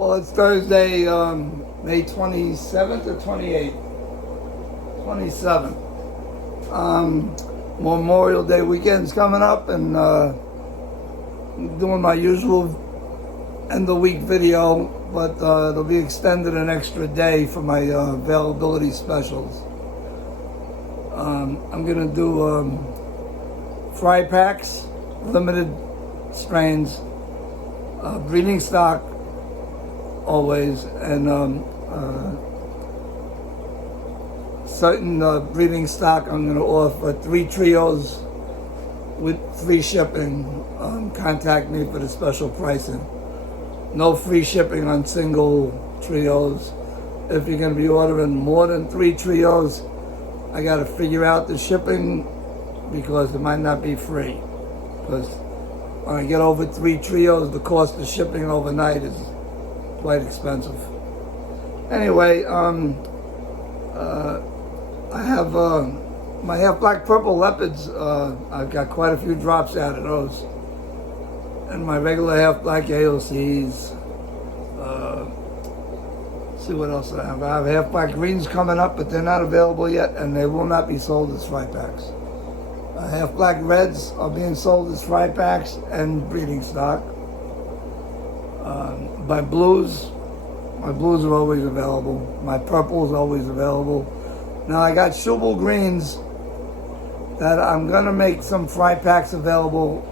Well, it's Thursday, May 27th or 28th? 27th. Memorial Day weekend's coming up, and doing my usual end of week video, but it'll be extended an extra day for my availability specials. I'm gonna do fry packs, limited strains, breeding stock always, and certain breeding stock I'm going to offer 3 trios with free shipping. Contact me for the special pricing. No free shipping on single trios. If you're going to be ordering more than 3 trios, I got to figure out the shipping, because it might not be free. Because when I get over 3 trios, the cost of shipping overnight is quite expensive. Anyway, I have my half-black purple leopards. I've got quite a few drops out of those. And my regular half-black AOCs. See what else I have. I have half-black greens coming up, but they're not available yet, and they will not be sold as fry packs. Half-black reds are being sold as fry packs and breeding stock. My blues are always available. My purple is always available. Now I got Schubel greens that I'm gonna make some fry packs available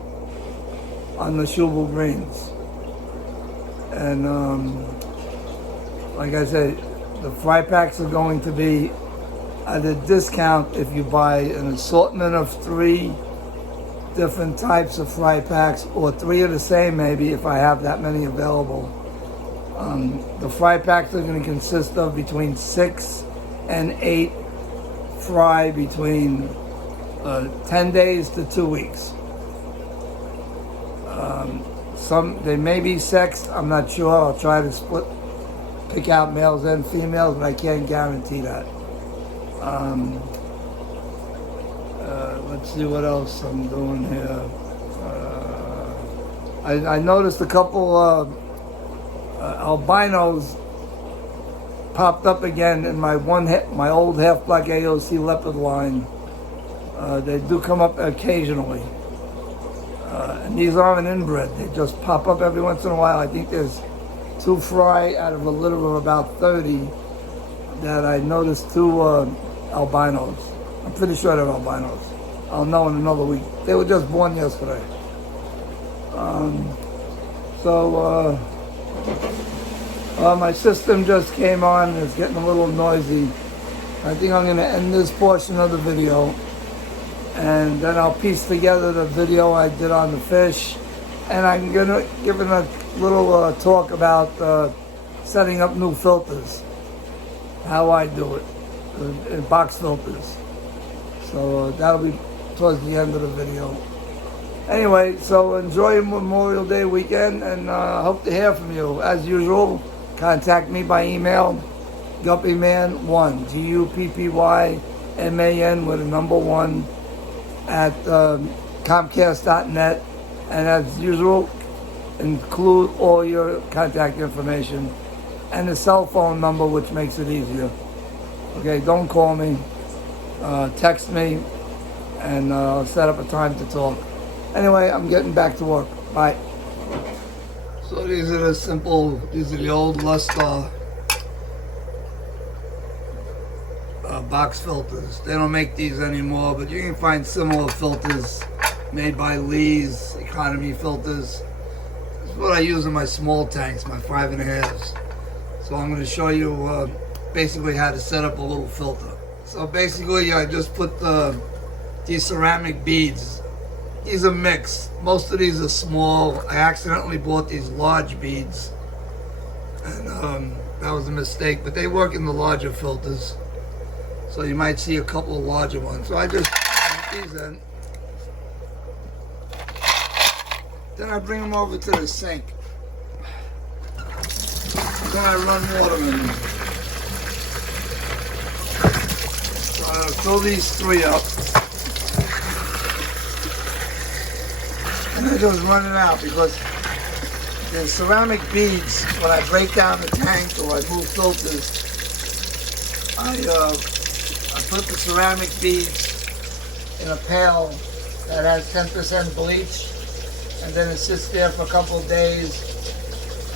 on the Schubel greens. And like I said, the fry packs are going to be at a discount if you buy an assortment of 3 different types of fry packs, or 3 of the same maybe, if I have that many available. The fry packs are going to consist of between 6 and 8 fry between 10 days to 2 weeks. They may be sexed, I'm not sure. I'll try to pick out males and females, but I can't guarantee that. Let's see what else I'm doing here. I noticed a couple albinos popped up again in my old half-black AOC leopard line. They do come up occasionally. And these aren't inbred. They just pop up every once in a while. I think there's 2 fry out of a litter of about 30 that I noticed 2 albinos. I'm pretty sure they're albinos. I'll know in another week. They were just born yesterday. My system just came on. It's getting a little noisy. I think I'm going to end this portion of the video, and then I'll piece together the video I did on the fish, and I'm going to give it a little talk about setting up new filters, how I do it, in box filters. So that'll be towards the end of the video. Anyway, so enjoy Memorial Day weekend, and hope to hear from you. As usual, contact me by email, guppyman1, GUPPYMAN with a number 1 at Comcast.net, and as usual, include all your contact information and the cell phone number, which makes it easier. Okay, don't call me, text me, and set up a time to talk. Anyway, I'm getting back to work. Bye. So these are the old Luster box filters. They don't make these anymore, but you can find similar filters made by Lee's economy filters. This is what I use in my small tanks, my 5.5s. So I'm going to show you basically how to set up a little filter. So basically I just put these ceramic beads. These are mixed. Most of these are small. I accidentally bought these large beads, and that was a mistake, but they work in the larger filters. So you might see a couple of larger ones. So I just put these in. Then I bring them over to the sink. Then I run water in them. So I'll fill these 3 up. And I just run it out, because The ceramic beads, when I break down the tank or I move filters, I put the ceramic beads in a pail that has 10% bleach, and then it sits there for a couple of days,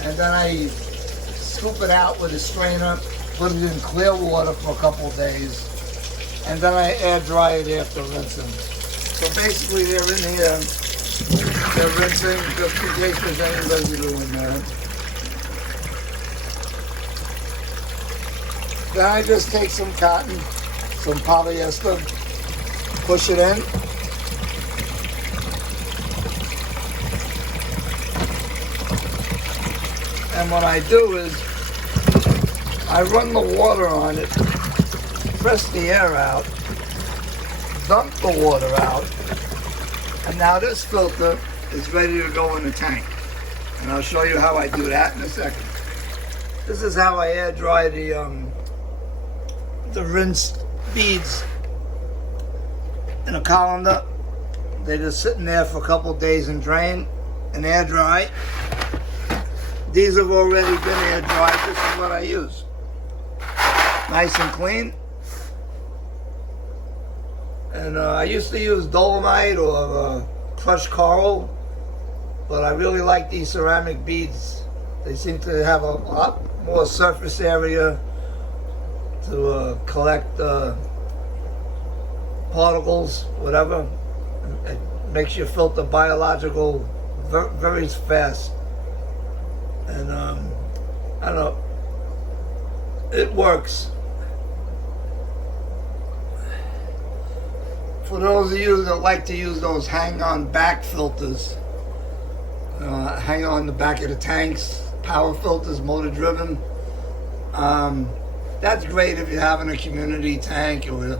and then I scoop it out with a strainer, put it in clear water for a couple of days, and then I air dry it after rinsing. So basically they're in here, they're rinsing just in case there's any residue in there. Then I just take some cotton, some polyester, push it in. And what I do is, I run the water on it, press the air out, dump the water out, and now this filter is ready to go in the tank. And I'll show you how I do that in a second. This is how I air dry the rinsed beads in a colander. They're just sitting there for a couple of days and drain and air dry. These have already been air dried. This is what I use. Nice and clean. And I used to use dolomite or crushed coral, but I really like these ceramic beads. They seem to have a lot more surface area to collect particles, whatever. It makes your filter biological very fast. And I don't know, it works. For those of you that like to use those hang-on back filters, hang on the back of the tanks, power filters, motor driven, that's great if you're having a community tank or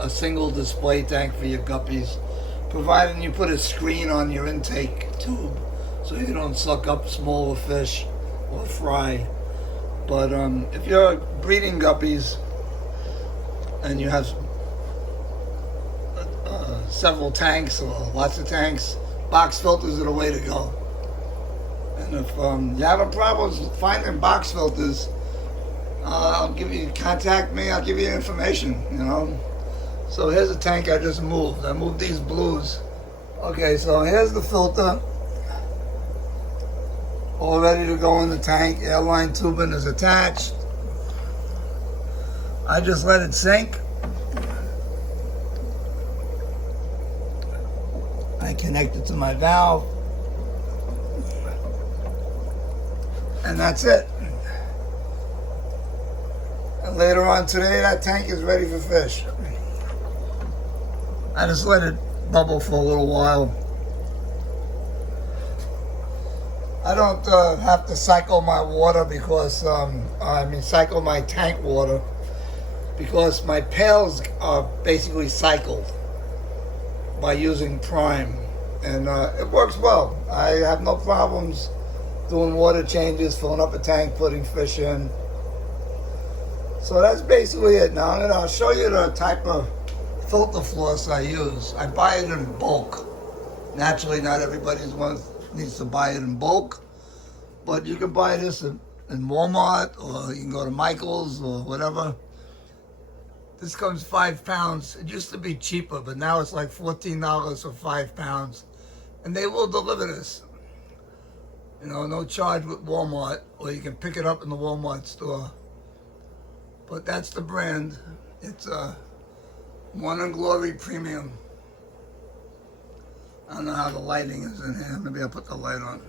a single display tank for your guppies, providing you put a screen on your intake tube so you don't suck up smaller fish or fry. But if you're breeding guppies and you have several tanks or lots of tanks, box filters are the way to go. And if you have a problem finding box filters, contact me, I'll give you information, you know. So here's a tank I just moved. I moved these blues. Okay, so here's the filter, all ready to go in the tank. Airline tubing is attached. I just let it sink. I connect it to my valve, and that's it. And later on today, that tank is ready for fish. I just let it bubble for a little while. I don't have to cycle my water because, cycle my tank water, because my pails are basically cycled by using Prime, and it works well. I have no problems doing water changes, filling up a tank, putting fish in. So that's basically it. Now I'll show you the type of filter floss I use. I buy it in bulk. Naturally, not everybody needs to buy it in bulk, but you can buy this in Walmart, or you can go to Michael's or whatever. This comes 5 pounds. It used to be cheaper, but now it's like $14 for 5 pounds. And they will deliver this. You know, no charge with Walmart, or you can pick it up in the Walmart store. But that's the brand. It's Morning Glory Premium. I don't know how the lighting is in here. Maybe I'll put the light on.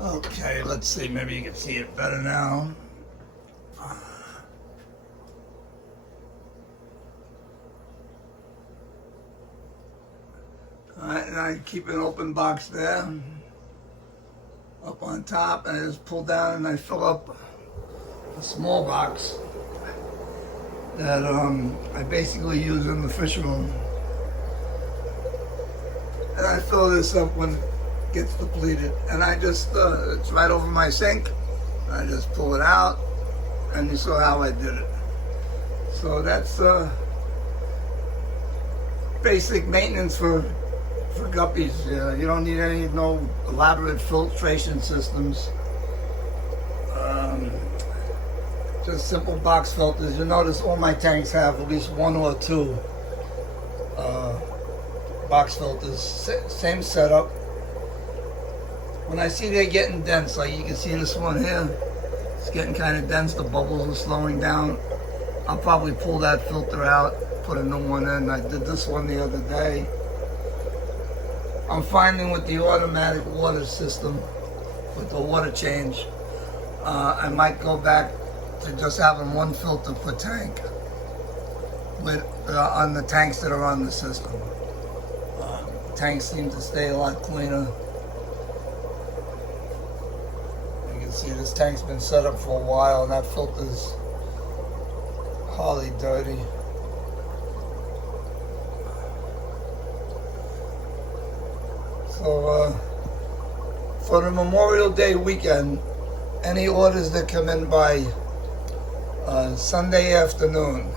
Okay, let's see. Maybe you can see it better now. Alright, and I keep an open box there, up on top, and I just pull down and I fill up a small box that I basically use in the fish room. And I fill this up when it gets depleted, and I just, it's right over my sink. I just pull it out, and you saw how I did it. So that's basic maintenance for for guppies. You don't need no elaborate filtration systems. Just simple box filters. You notice all my tanks have at least one or two box filters. Same setup. When I see they're getting dense, like you can see this one here, it's getting kind of dense. The bubbles are slowing down. I'll probably pull that filter out, put a new one in. I did this one the other day. I'm finding with the automatic water system, with the water change, I might go back to just having one filter per tank with on the tanks that are on the system. Tanks seem to stay a lot cleaner. You can see this tank's been set up for a while and that filter's hardly dirty. So for the Memorial Day weekend, any orders that come in by Sunday afternoon,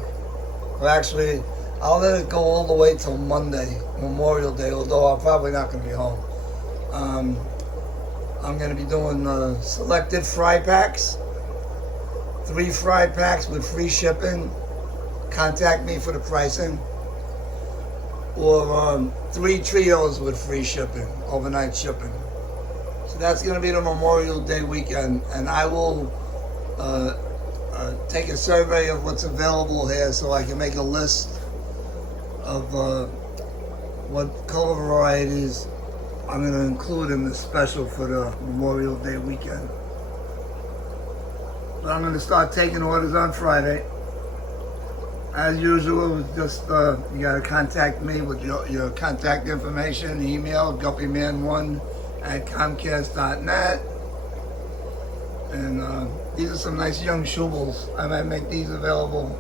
well actually I'll let it go all the way till Monday, Memorial Day, although I'm probably not going to be home. I'm going to be doing selected fry packs, 3 fry packs with free shipping. Contact me for the pricing. Or 3 trios with free shipping, overnight shipping. So that's going to be the Memorial Day weekend, and I will take a survey of what's available here so I can make a list of what color varieties I'm going to include in the special for the Memorial Day weekend. But I'm going to start taking orders on Friday. As usual, just you got to contact me with your contact information, email, guppyman1@comcast.net. And these are some nice young shubels. I might make these available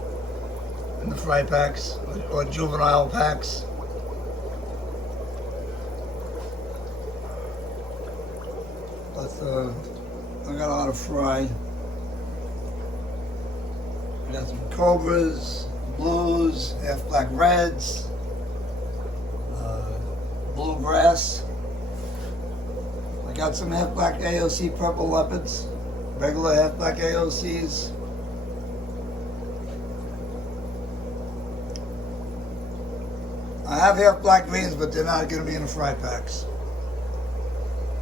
in the fry packs or juvenile packs. But I got a lot of fry. I got some Cobras, Blues, half black Reds, Bluegrass. I got some half black AOC Purple Leopards, regular half black AOCs. I have half black greens, but they're not going to be in the fry packs.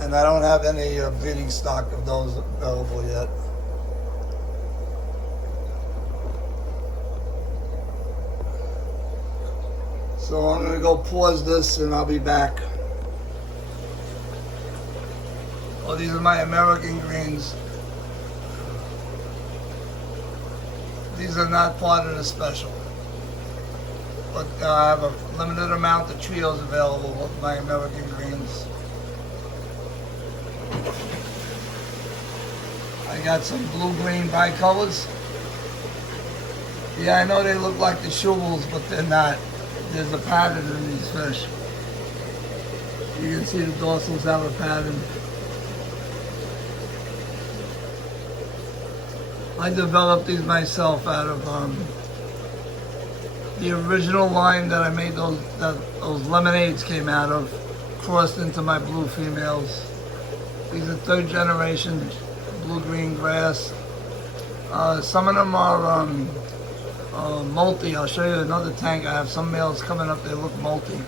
And I don't have any breeding stock of those available yet. So I'm going to go pause this and I'll be back. Oh, these are my American greens. These are not part of the special. But I have a limited amount of trios available with my American greens. I got some blue-green bicolors. Yeah, I know they look like the shubels, but they're not. There's a pattern in these fish. You can see the dorsals have a pattern. I developed these myself out of the original line that I made those lemonades came out of, crossed into my blue females. These are 3rd generation blue-green grass. Some of them are multi. I'll show you another tank. I have some males coming up, they look multi.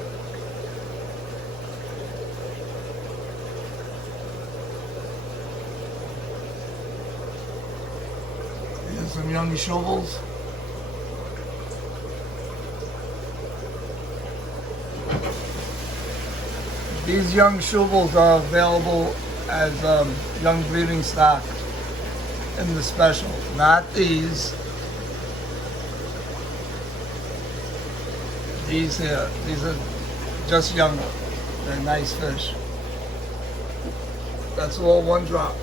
Here's some young shovels. These young shovels are available as young breeding stock in the special. Not these. These here. These are just younger. They're nice fish. That's all one drop.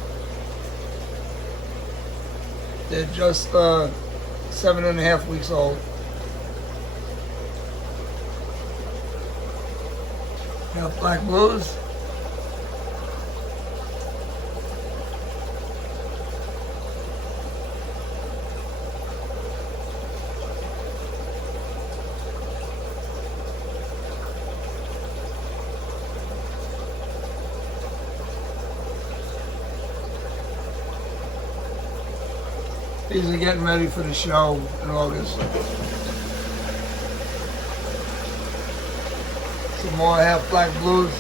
They're just 7.5 weeks old. Got black blues. These are getting ready for the show in August. Some more half black blues.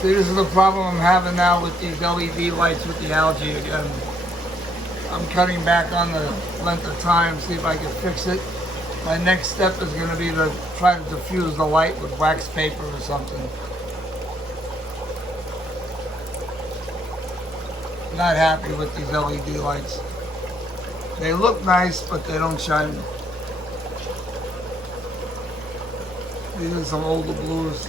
See, this is the problem I'm having now with these LED lights with the algae again. I'm cutting back on the length of time, see if I can fix it. My next step is going to be to try to diffuse the light with wax paper or something. Not happy with these LED lights. They look nice, but they don't shine. These are some older blues.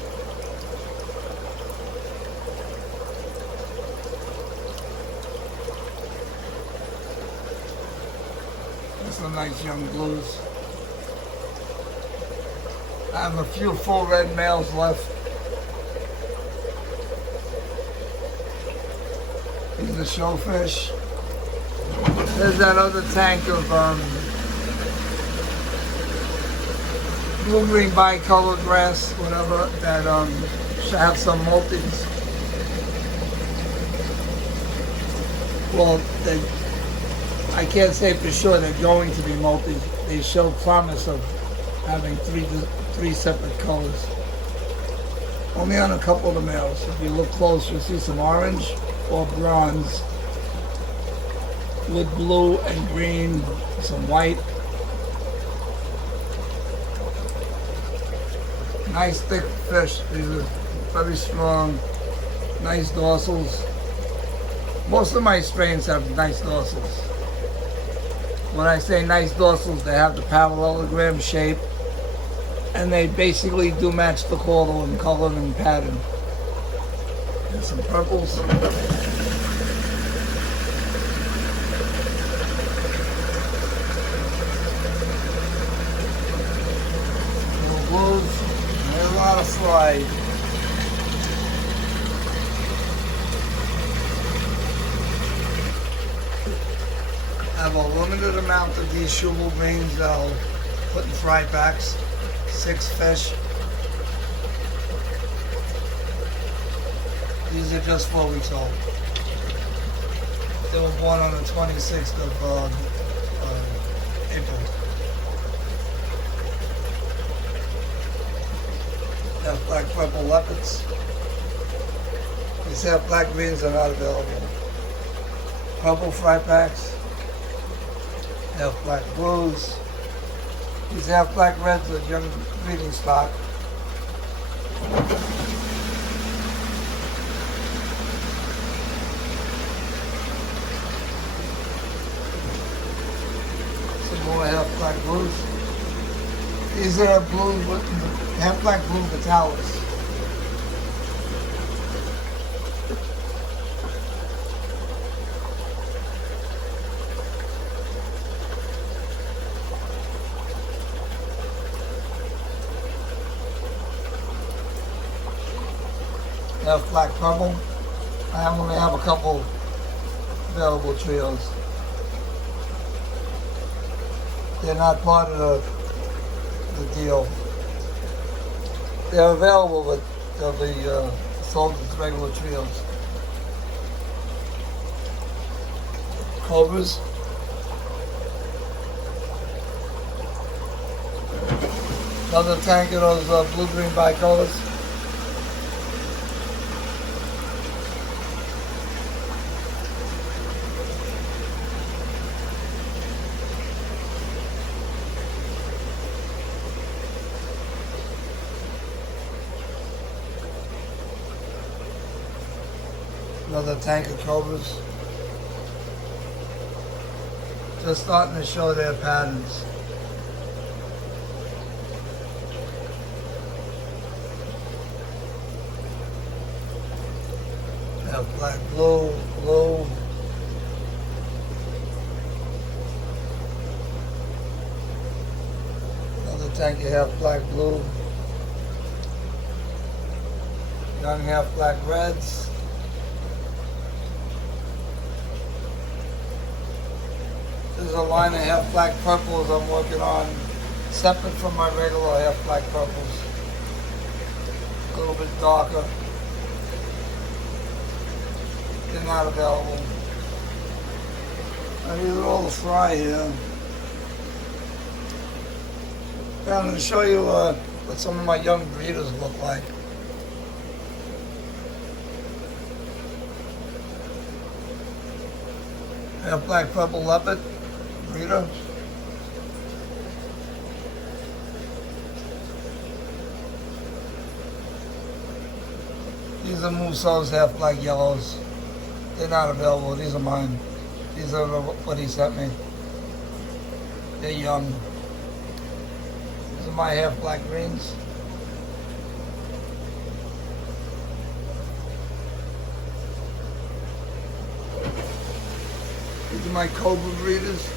Some nice young blues. I have a few full red males left. These are showfish. There's that other tank of blue-green bicolor grass, whatever, that should have some multis. Well, I can't say for sure they're going to be multis. They show promise of having three separate colors. Only on a couple of the males. If you look close, you'll see some orange or bronze with blue and green, some white. Nice thick fish. These are very strong, nice dorsals. Most of my strains have nice dorsals. When I say nice dorsals, they have the parallelogram shape, and they basically do match the caudal in color and pattern. There's some purples. Little blues. There's a lot of slide. I have a limited amount of these shovel greens that I'll put in fry packs. 6 fish. These are just 4 weeks old. They were born on the 26th of April. Half black purple leopards. These half black greens are not available. Purple fry packs. Half black blues. These half black reds are young breeding stock. Some more half black blues. These are blue, half black blue vitalis. Half black purple. I only have a couple available trios. They're not part of the deal. They're available, but they'll be sold as regular trios. Cobras. Another tank of those blue-green bicolors. Another tank of cobras. Just starting to show their patterns. They have black, blue, blue. Another tank of half black, blue. Young half black reds. There's a line of half black purples I'm working on, separate from my regular half black purples. A little bit darker. They're not available. These are all the fry here. Now I'm going to show you what some of my young breeders look like. I have black purple leopard breeder. These are Muso's half black yellows. They're not available. These are mine. These are what he sent me. They're young. These are my half black greens. These are my Cobra breeders.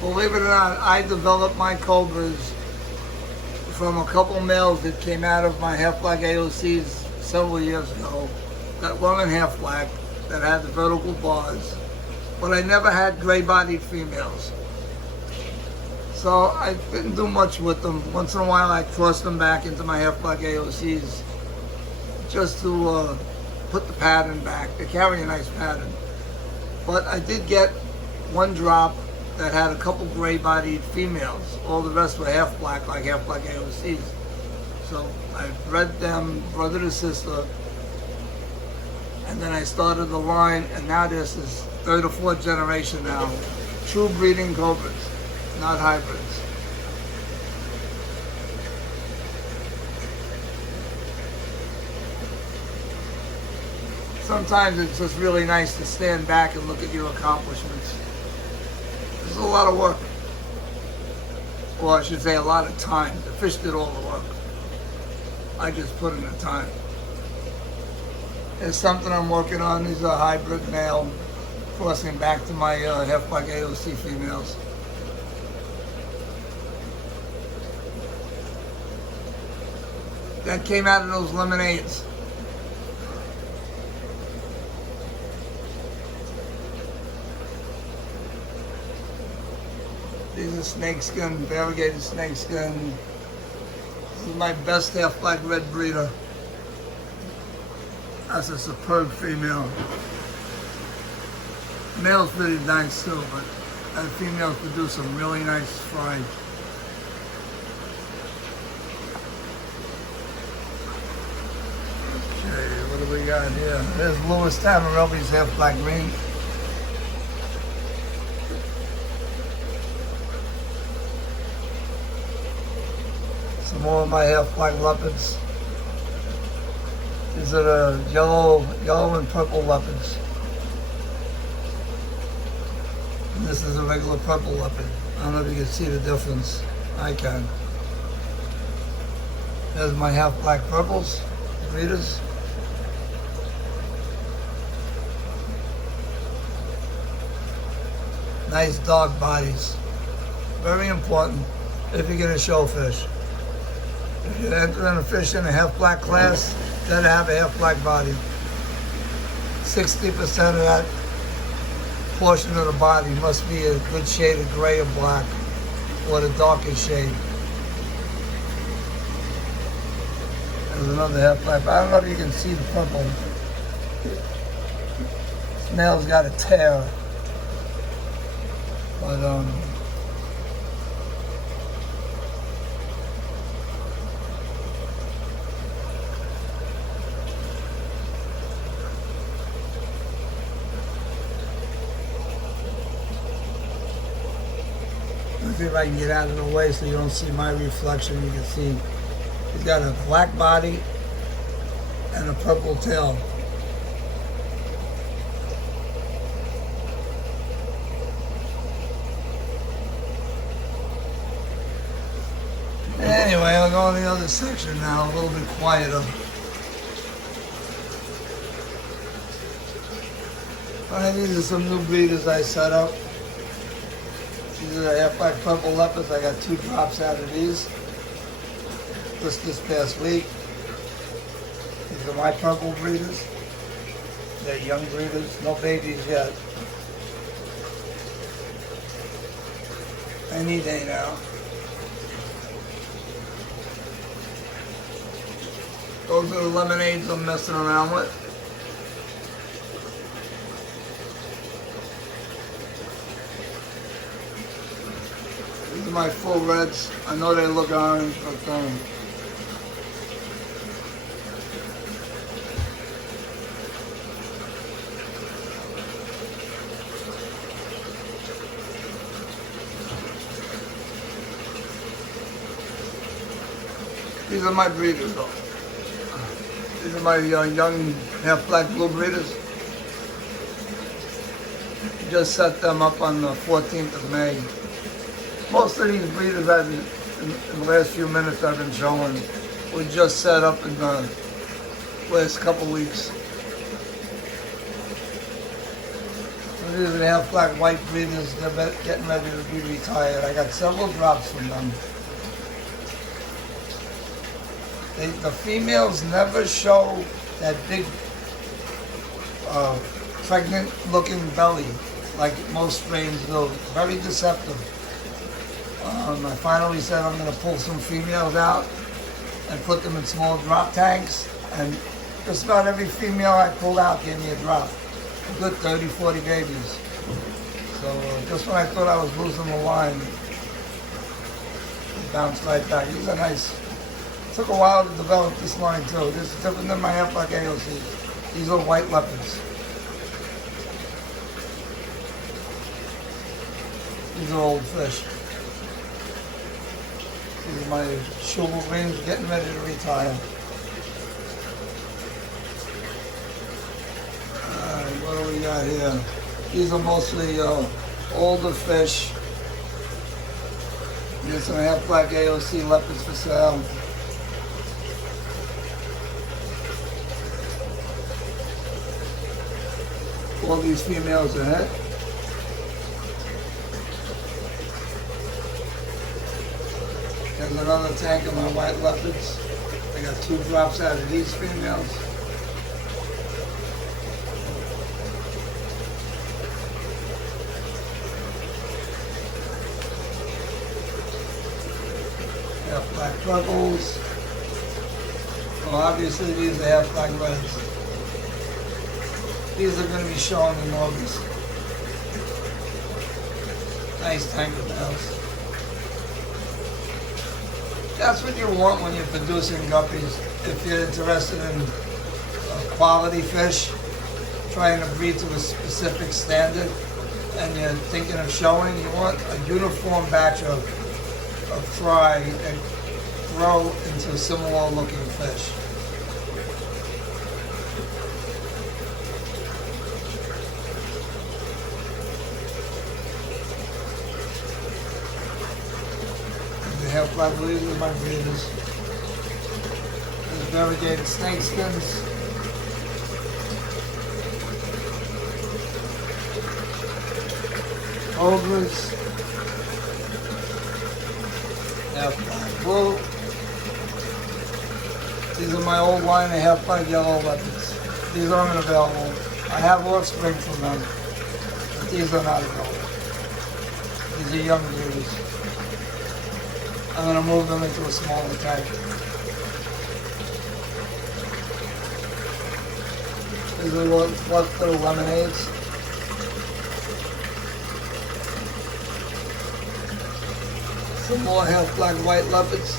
Believe it or not, I developed my Cobras from a couple males that came out of my half-black AOCs several years ago that weren't half-black, that had the vertical bars, but I never had gray-bodied females. So I didn't do much with them. Once in a while I crossed them back into my half-black AOCs just to put the pattern back. They carry a nice pattern. But I did get one drop that had a couple gray-bodied females. All the rest were half-black, like half-black AOCs. So I bred them brother to sister, and then I started the line, and now this is third or fourth generation now. True breeding Cobras, not hybrids. Sometimes it's just really nice to stand back and look at your accomplishments. It's a lot of work, or I should say a lot of time. The fish did all the work. I just put in the time. There's something I'm working on. These are hybrid male, crossing back to my half-black AOC females. That came out of those lemonades. These are snakeskin, variegated snakeskin. This is my best half-black red breeder. That's a superb female. Male's pretty nice too, but that female produce some really nice fry. Okay, what do we got here? There's Louis Tamarelli's half-black green. Some more of my half-black leopards. These are the yellow and purple leopards. And this is a regular purple leopard. I don't know if you can see the difference. I can. There's my half-black purples, breeders. Nice dark bodies. Very important if you're gonna show fish. If you're entering a fish in a half-black class, you gotta have a half-black body. 60% of that portion of the body must be a good shade of gray or black, or the darkest shade. There's another half-black. I don't know if you can see the purple. This male's got a tear. But let's see if I can get out of the way so you don't see my reflection. You can see he's got a black body and a purple tail. Anyway, I'll go on the other section now, a little bit quieter. Alright, these are some new breeders I set up. These are half-black purple leopards. I got 2 drops out of these just this past week. These are my purple breeders. They're young breeders, no babies yet. Any day now. Those are the lemonades I'm messing around with. These are my full reds. I know they look orange, but these are my breeders though. These are my young half-black blue breeders. Just set them up on the 14th of May. Most of these breeders in the last few minutes I've been showing were just set up in the last couple weeks. So these are the half-black white breeders. They're getting ready to be retired. I got several drops from them. The females never show that big pregnant-looking belly like most strains do. Very deceptive. I finally said I'm going to pull some females out and put them in small drop tanks. And just about every female I pulled out gave me a drop. A good 30, 40 babies. So just when I thought I was losing the line, it bounced right back. These are nice. Took a while to develop this line too. This is different than my half-black AOC. These are white leopards. These are old fish. These are my sugar greens getting ready to retire. Alright, what do we got here? These are mostly older fish. Here's some half-black AOC leopards for sale. All these females ahead. There's another tank of my white leopards. I got 2 drops out of these females. Half-black purples. Well, obviously these are half-black reds. These are going to be shown in August. Nice tank of males. That's what you want when you're producing guppies. If you're interested in quality fish, trying to breed to a specific standard, and you're thinking of showing, you want a uniform batch of fry and grow into similar looking fish. Half-black blues are my breeders. There's variegated snakeskins. Cobras. Half-black blue. These are my old line of half-black yellow leopards. These aren't available. I have offspring from them, but these are not available. These are young breeders. I'm going to move them into a smaller tank. These are little lemonades. Some more half-black white leopards.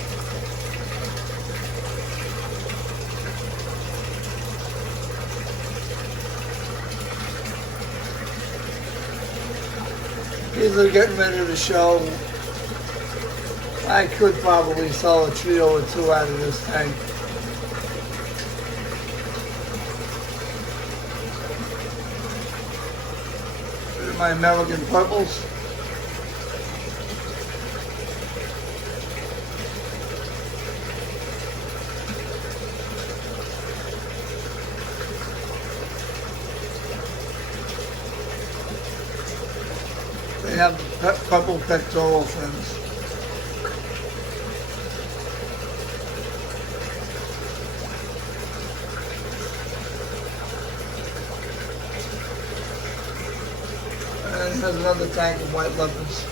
These are getting ready to show. I could probably sell a trio or 2 out of this tank. These are my American purples. They have purple pectoral fins. And there's another tank of white leopards.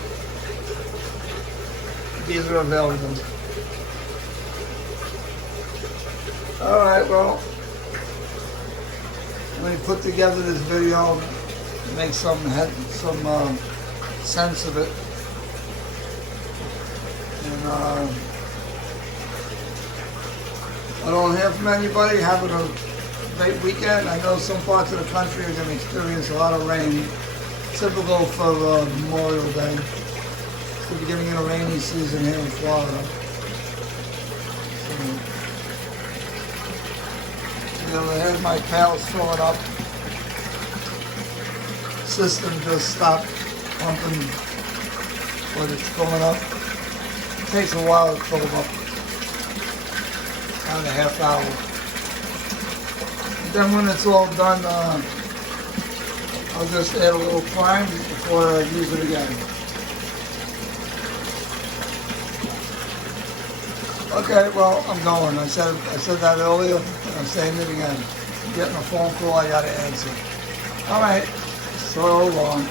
These are available. Alright, well, let me put together this video, make some sense of it. And I don't hear from anybody. Having a great weekend. I know some parts of the country are going to experience a lot of rain. Typical for Memorial Day. It's the beginning of the rainy season here in Florida. Here's my pails filling up. System just stopped pumping, but it's filling up. It takes a while to fill up. About a half hour. And then when it's all done, I'll just add a little prime before I use it again. Okay, well, I'm going. I said that earlier, and I'm saying it again. I'm getting a phone call I gotta answer. All right, so long.